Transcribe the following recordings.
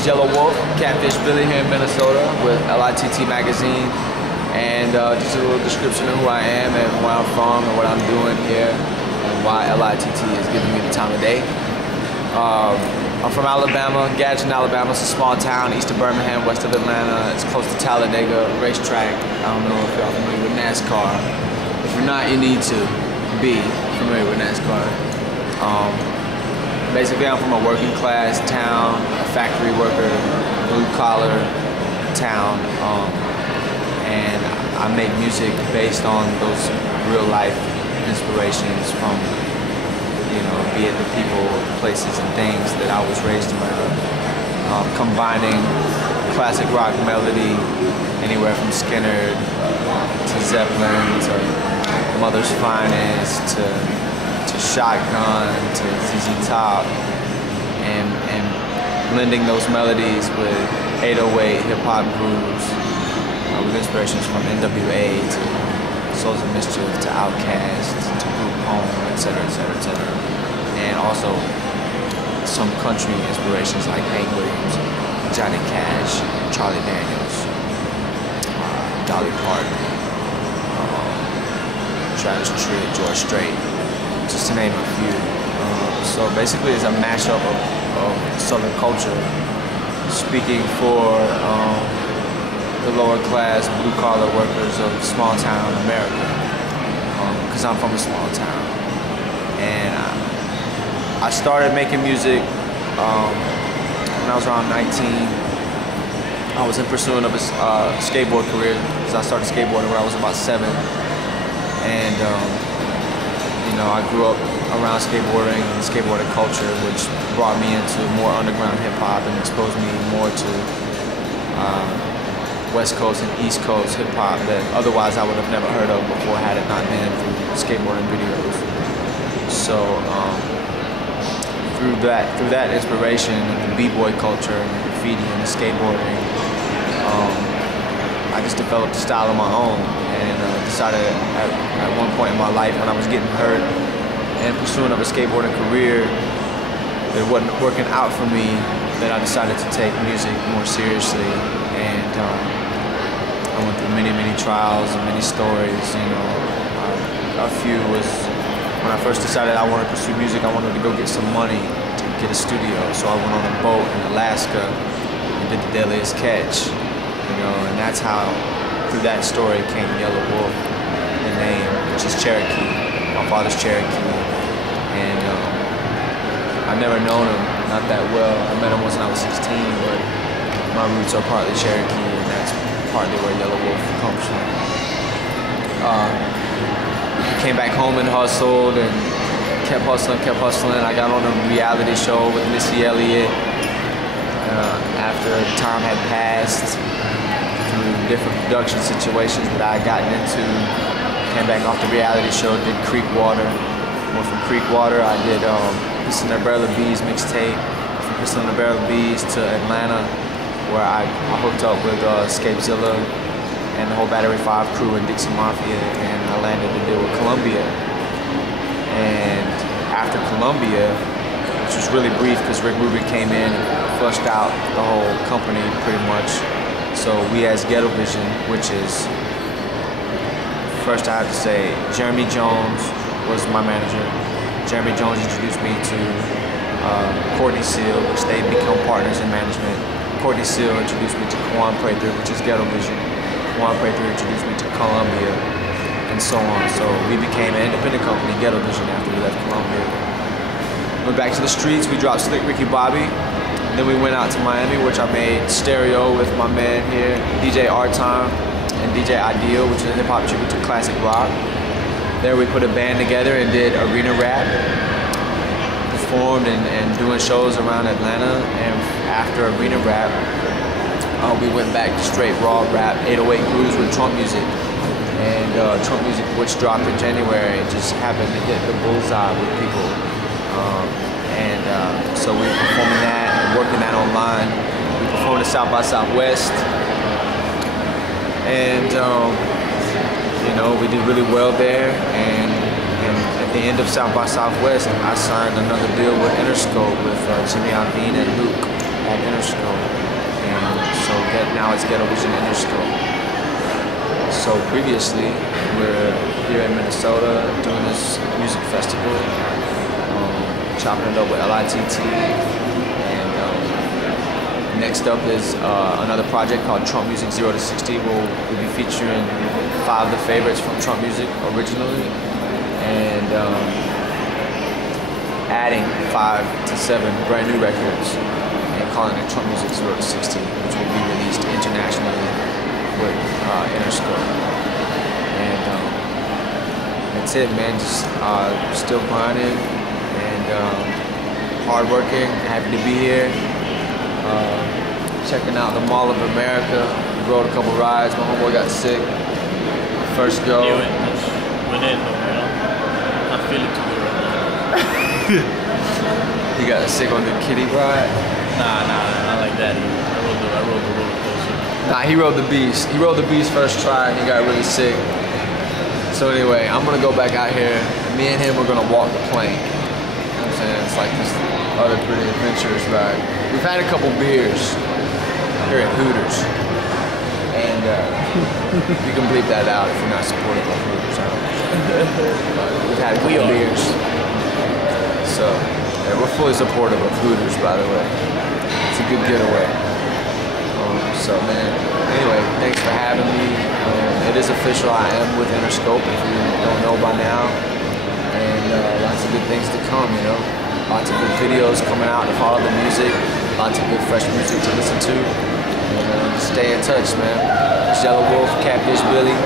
It's Yelawolf, Catfish Billy here in Minnesota with LITT Magazine, and just a little description of who I am and where I'm from and what I'm doing here and why LITT is giving me the time of day. I'm from Alabama, Gadsden, Alabama. It's a small town east of Birmingham, west of Atlanta. It's close to Talladega racetrack. I don't know if y'all familiar with NASCAR. If you're not, you need to be familiar with NASCAR. Basically, I'm from a working class town, a factory worker, blue collar town, and I make music based on those real life inspirations from, you know, be it the people, places, and things that I was raised around. Combining classic rock melody, anywhere from Skinner to Zeppelin to Mother's Finest to Shotgun to ZZ Top, and blending those melodies with 808 hip-hop grooves, with inspirations from NWA to Souls of Mischief to Outkast to Group Home, etc., etc., etc. And also some country inspirations like Hank Williams, Johnny Cash, Charlie Daniels, Dolly Parton, Travis Tritt, George Strait, just to name a few. So basically it's a mashup of Southern culture, speaking for the lower class, blue collar workers of small town America, because I'm from a small town. And I started making music when I was around 19. I was in pursuit of a skateboard career, because I started skateboarding when I was about 7. And you know, I grew up around skateboarding and skateboarding culture, which brought me into more underground hip-hop and exposed me more to West Coast and East Coast hip-hop that otherwise I would have never heard of before had it not been through skateboarding videos. So through that inspiration of the b-boy culture and the graffiti and the skateboarding, I just developed a style of my own, and decided at one point in my life when I was getting hurt and pursuing of a skateboarding career, it wasn't working out for me, that I decided to take music more seriously. And I went through many trials and many stories. You know, a few was when I first decided I wanted to pursue music, I wanted to go get some money to get a studio. So I went on a boat in Alaska and did the Deadliest Catch. You know, and that's how, through that story, came Yelawolf, the name, which is Cherokee. My father's Cherokee, and I've never known him, not that well. I met him once when I was 16, but my roots are partly Cherokee, and that's partly where Yelawolf comes from. I came back home and hustled, and kept hustling. I got on a reality show with Missy Elliott after time had passed, through different production situations that I had gotten into. Came back off the reality show, did Creek Water. Went from Creek Water, I did Pistol and the Barrel of Bees mixtape. From Pistol and the Barrel of Bees to Atlanta, where I hooked up with Scapezilla and the whole Battery 5 crew and Dixie Mafia, and I landed to deal with Columbia. And after Columbia, which was really brief because Rick Rubin came in and flushed out the whole company pretty much. So we as Ghetto Vision, which is, first I have to say, Jeremy Jones was my manager. Jeremy Jones introduced me to Courtney Seal, which they become partners in management. Courtney Seal introduced me to Quan Prather, which is Ghetto Vision. Quan Prather introduced me to Columbia, and so on. So we became an independent company, Ghetto Vision, after we left Columbia. Went back to the streets, we dropped Slick Ricky Bobby. Then we went out to Miami, which I made Stereo with my man here, DJ R-Time and DJ Ideal, which is a hip-hop tribute to classic rock. There we put a band together and did arena rap, performed and doing shows around Atlanta. And after arena rap, we went back to straight raw rap, 808 grooves with Trump music. And Trump music, which dropped in January, just happened to hit the bullseye with people. So we were performing that and working that online. We performed at South by Southwest, and you know, we did really well there. And at the end of South by Southwest, I signed another deal with Interscope with Jimmy Iovine and Luke at Interscope. now it's Ghetto Vision Interscope. So previously, we're here in Minnesota doing this music festival, chopping it up with LITT, and next up is another project called Trump Music 0 to 60, where we'll be featuring 5 of the favorites from Trump Music originally, and adding 5 to 7 brand new records, and calling it Trump Music 0 to 60, which will be released internationally with Interscope. And that's it, man. Just still grinding and hard working. Happy to be here. Checking out the Mall of America. Rode a couple rides. My homeboy got sick. First go. Went in, I feel it too good right now. He got sick on the kiddie ride. Nah, not like that. I rode the roller coaster. Nah, he rode the Beast. He rode the Beast first try and he got really sick. So anyway, I'm gonna go back out here. Me and him are gonna walk the plank. You know what I'm saying? It's like this other pretty adventurous ride. We've had a couple beers here at Hooters. And you can bleep that out if you're not supportive of Hooters. But we've had a couple beers. So yeah, we're fully supportive of Hooters, by the way. It's a good getaway. So man, anyway, thanks for having me. It is official, I am with Interscope, if you don't know by now. And lots of good things to come, you know. Lots of good videos coming out to follow the music. Lots of good fresh music to listen to. And just stay in touch, man. It's Yelawolf, Catfish Billy,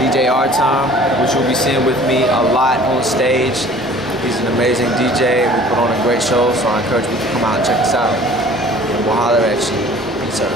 DJ R-Time, which you'll be seeing with me a lot on stage. He's an amazing DJ. We put on a great show, so I encourage you to come out and check us out. And we'll holler at you. Peace out.